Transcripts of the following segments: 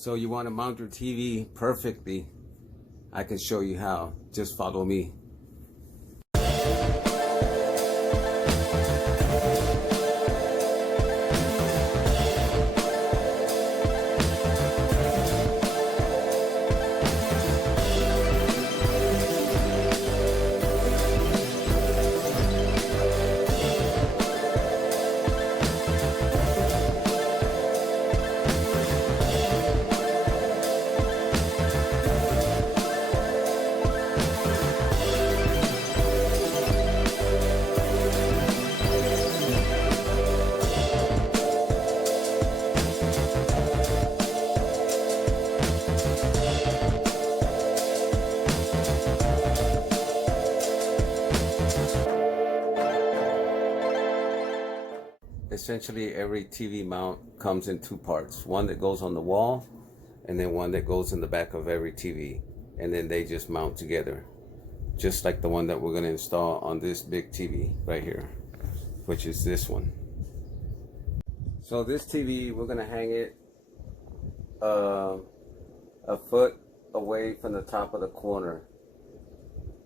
So you want to mount your TV perfectly? I can show you how. Just follow me. Essentially, every TV mount comes in two parts. One that goes on the wall, and then one that goes in the back of every TV. And then they just mount together. Just like the one that we're going to install on this big TV right here, which is this one. So this TV, we're going to hang it a foot away from the top of the corner.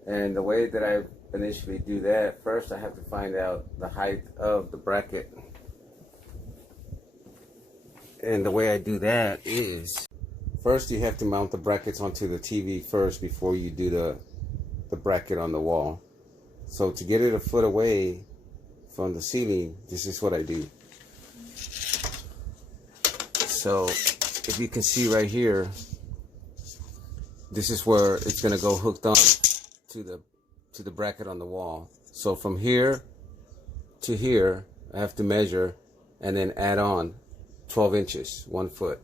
And the way that I initially do that, first I have to find out the height of the bracket. And the way I do that is, first you have to mount the brackets onto the TV first before you do the bracket on the wall. So to get it a foot away from the ceiling, this is what I do. So if you can see right here, this is where it's going to go hooked on to the bracket on the wall. So from here to here, I have to measure and then add on 12 inches, 1 foot.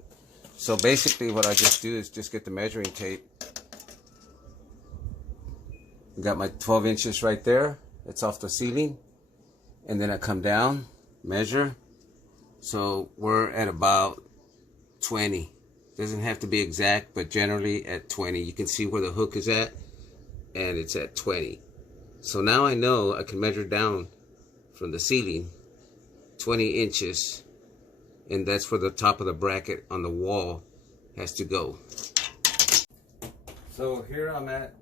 So basically what I just do is just get the measuring tape. Got my 12 inches right there. It's off the ceiling. And then I come down, measure. So we're at about 20. Doesn't have to be exact, but generally at 20. You can see where the hook is at, and it's at 20. So now I know I can measure down from the ceiling 20 inches, and that's where the top of the bracket on the wall has to go. So here I'm at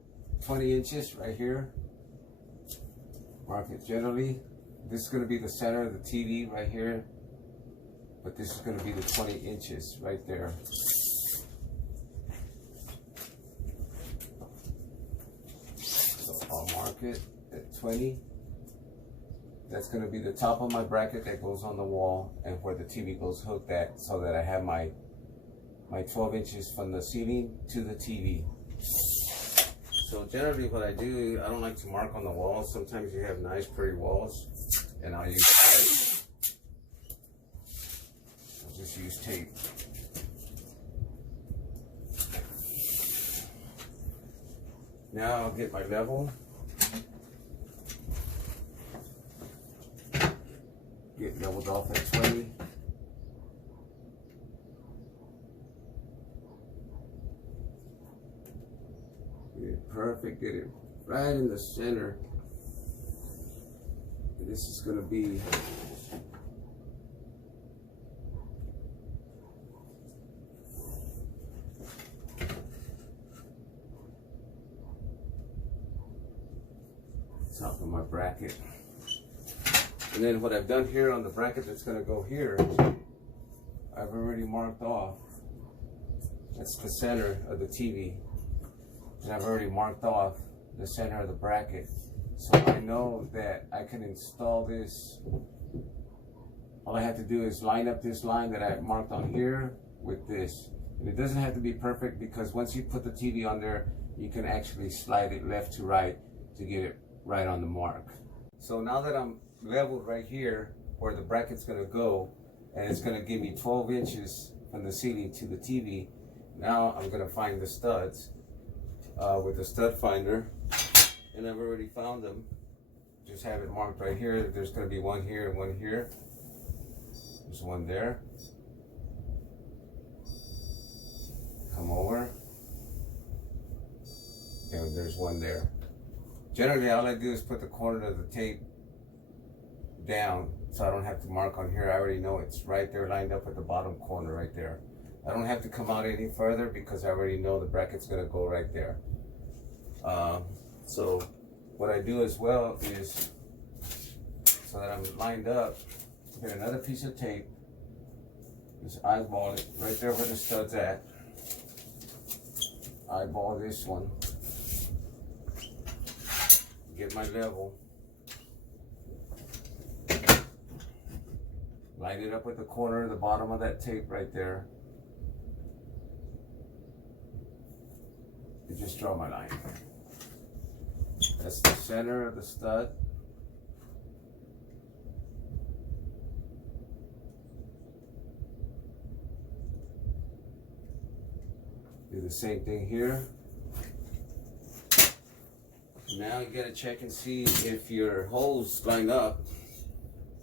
20 inches right here. Mark it generally. This is going to be the center of the TV right here, but this is going to be the 20 inches right there. So I'll mark it at 20. That's going to be the top of my bracket that goes on the wall and where the TV goes hooked at, so that I have my 12 inches from the ceiling to the TV. So generally what I do, I don't like to mark on the walls. Sometimes you have nice pretty walls, and I'll use tape. I'll just use tape. Now I'll get my level. Get leveled off at 20. Get it perfect, get it right in the center. And this is going to be top of my bracket. And then what I've done here on the bracket that's going to go here, I've already marked off. That's the center of the TV. And I've already marked off the center of the bracket. So I know that I can install this. All I have to do is line up this line that I marked on here with this. And it doesn't have to be perfect, because once you put the TV on there, you can actually slide it left to right to get it right on the mark. So now that I'm leveled right here where the bracket's going to go, and it's going to give me 12 inches from the ceiling to the TV, now I'm going to find the studs with the stud finder, and I've already found them. Just have it marked right here. There's going to be one here and one here. There's one there. Come over, and there's one there. Generally, all I do is put the corner of the tape down, so I don't have to mark on here. I already know it's right there lined up at the bottom corner right there. I don't have to come out any further because I already know the bracket's gonna go right there. So what I do as well is, so that I'm lined up, get another piece of tape, just eyeball it right there where the stud's at. Eyeball this one, get my level, line it up with the corner of the bottom of that tape right there, and just draw my line. That's the center of the stud. Do the same thing here. Now you gotta check and see if your holes line up.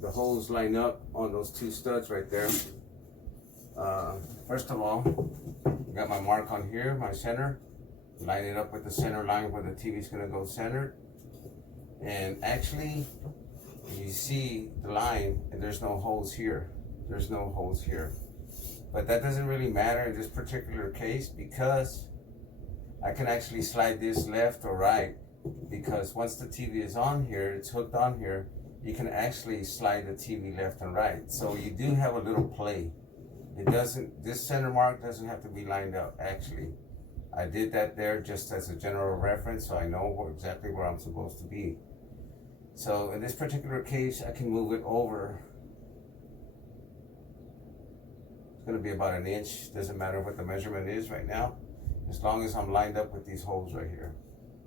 The holes line up on those two studs right there. First of all, got my mark on here, my center. Line it up with the center line where the TV's gonna go centered. And actually, you see the line, and there's no holes here. There's no holes here. But that doesn't really matter in this particular case because I can actually slide this left or right, because once the TV is on here, it's hooked on here, you can actually slide the TV left and right. So you do have a little play. It doesn't, this center mark doesn't have to be lined up actually. I did that there just as a general reference, so I know exactly where I'm supposed to be. So in this particular case, I can move it over. It's gonna be about an inch. Doesn't matter what the measurement is right now, as long as I'm lined up with these holes right here.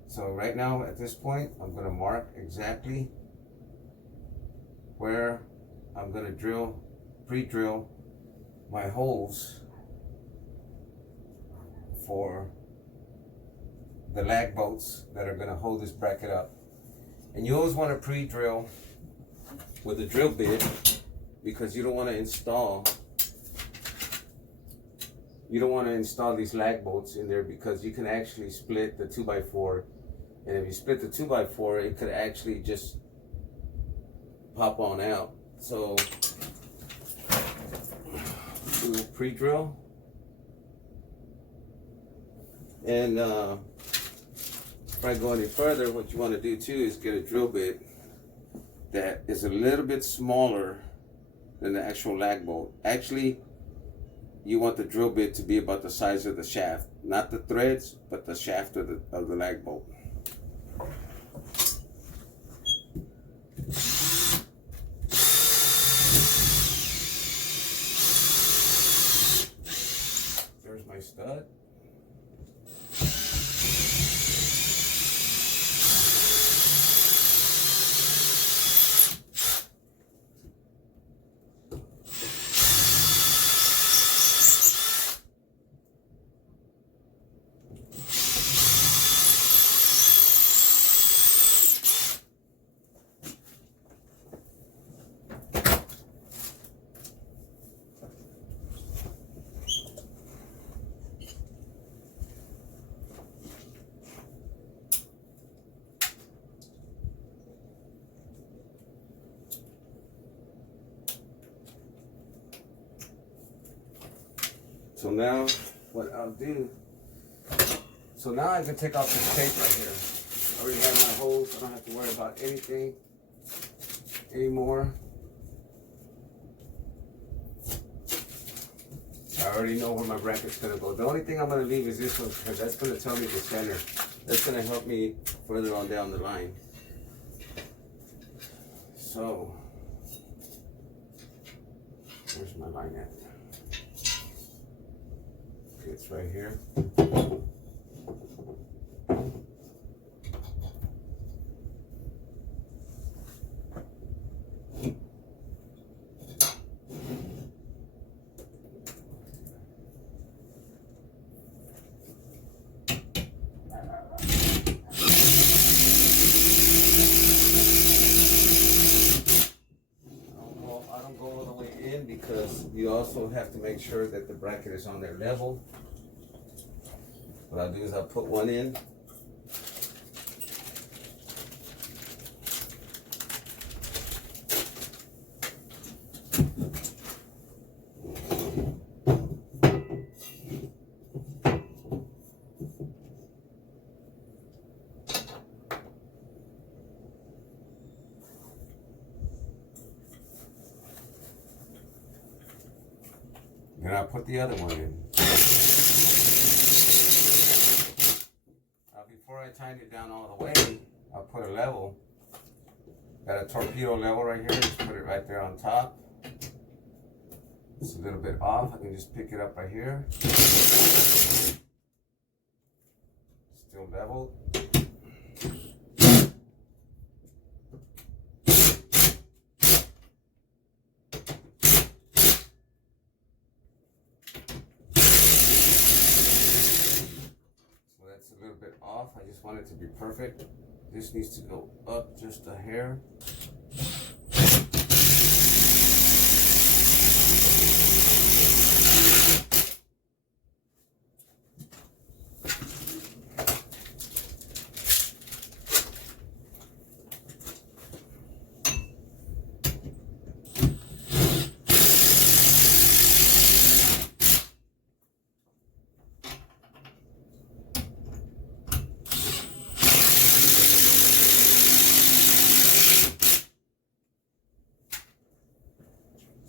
So right now, at this point, I'm gonna mark exactly where I'm gonna drill, pre-drill my holes for the lag bolts that are gonna hold this bracket up. And you always wanna pre-drill with a drill bit because you don't wanna install these lag bolts in there, because you can actually split the 2x4. And if you split the 2x4, it could actually just pop on out. So we will pre-drill. And before I go any further, what you want to do too is get a drill bit that is a little bit smaller than the actual lag bolt. Actually, you want the drill bit to be about the size of the shaft, not the threads, but the shaft of the lag bolt. There's my stud. So now what I'll do, so now I can take off this tape right here. I already have my holes, I don't have to worry about anything anymore. I already know where my bracket's gonna go. The only thing I'm gonna leave is this one, because that's gonna tell me the center. That's gonna help me further on down the line. So, where's my line at? It's right here. I don't go all the way in because you also have to make sure that the bracket is on their level. What I'll do is I'll put one in. the other one in. Now before I tighten it down all the way, I'll put a level. Got a torpedo level right here, just put it right there on top. It's a little bit off, I can just pick it up right here. Still leveled. A little bit off. I just want it to be perfect. This needs to go up just a hair.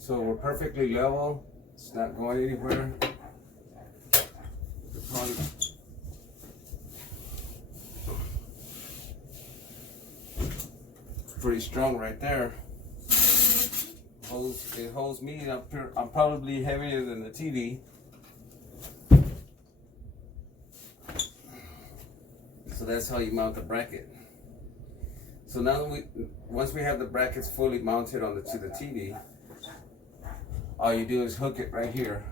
So we're perfectly level. It's not going anywhere. Pretty strong right there. It holds me up here. I'm probably heavier than the TV. So that's how you mount the bracket. So now once we have the brackets fully mounted to the TV, all you do is hook it right here,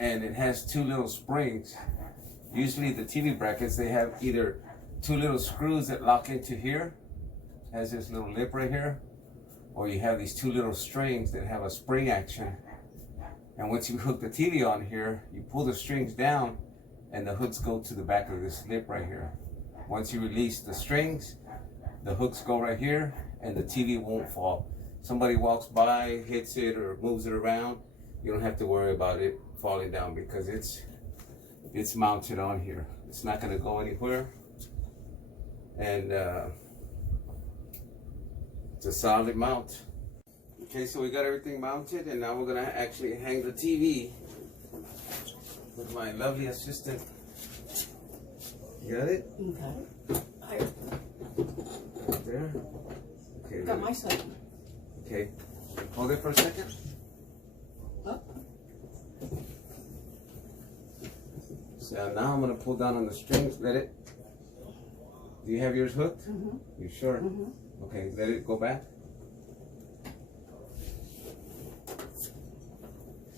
and it has two little springs. Usually the TV brackets, they have either two little screws that lock into here, has this little lip right here, or you have these two little strings that have a spring action. And once you hook the TV on here, you pull the strings down and the hooks go to the back of this lip right here. Once you release the strings, the hooks go right here and the TV won't fall. Somebody walks by, hits it, or moves it around, you don't have to worry about it falling down because it's mounted on here. It's not going to go anywhere, and it's a solid mount. Okay, so we got everything mounted, and now we're going to actually hang the TV with my lovely assistant. You got it? Okay. Right there. Okay. Got my side. Okay, hold it for a second. Oh. So now I'm going to pull down on the strings, let it. Do you have yours hooked? Mm-hmm. You sure? Mm-hmm. Okay, let it go back.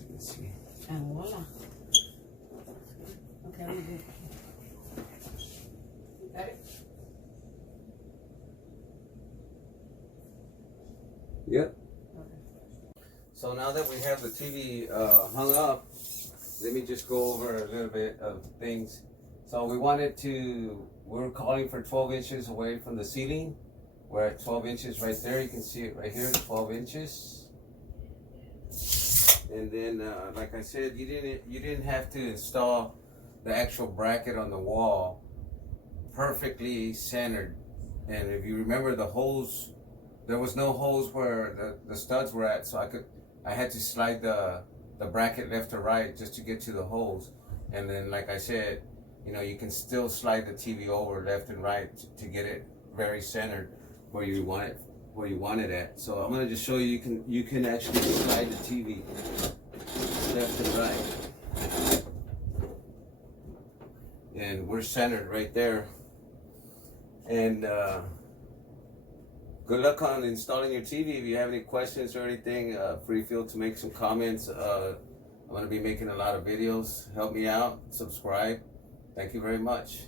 Let's see. And voila. Okay, let me do it. Got it? Yep. Okay. So now that we have the TV hung up, let me just go over a little bit of things. So we're calling for 12 inches away from the ceiling. We're at 12 inches right there. You can see it right here, 12 inches. And then, like I said, you didn't have to install the actual bracket on the wall perfectly centered. And if you remember the holes, there was no holes where the studs were at, so I had to slide the bracket left or right just to get to the holes. And then, like I said, you can still slide the TV over left and right to get it very centered where you want it at. So I'm gonna just show you you can actually slide the TV left and right, and we're centered right there. And good luck on installing your TV. If you have any questions or anything, free feel to make some comments. I'm going to be making a lot of videos. Help me out. Subscribe. Thank you very much.